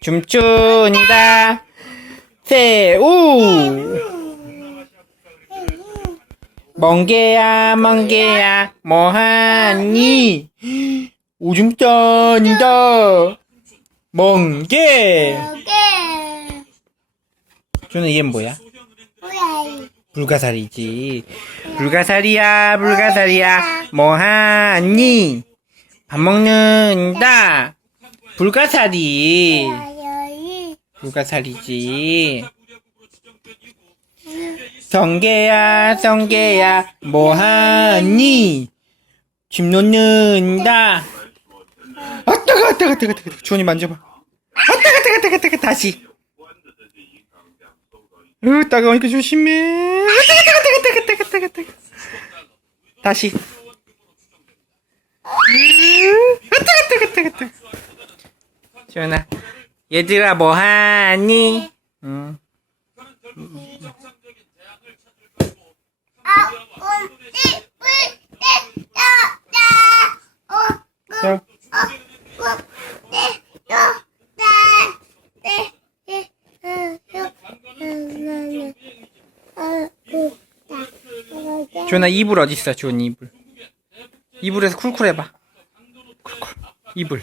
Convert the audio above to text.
춤춘다 새우. 멍게야, 멍게야, 뭐하니? 오줌 짠다. 멍게. 저는 준우 뭐야? 불가사리지. 불가사리야, 불가사리야, 뭐하니? 밥 먹는다. 불가사리. 누가 살리지? 성게야, 성게야, 뭐하니? 집 놓는다. 아, 따가, 따가, 따가, 따가. 주원이 만져봐. 아, 따가, 따가, 따가, 따가, 다시. 으, 따가우니까 조심해. 아, 따가, 따가, 따가, 따가, 따가, 따가. 다시. 으, 아, 따가, 따가, 따가, 따가. 주원아. 얘들아 뭐하니? 응. 자. 존아 어, 그, 어, 그, 이불 어딨어 존 이불 이불에서 쿨쿨 해봐 쿨쿨 이불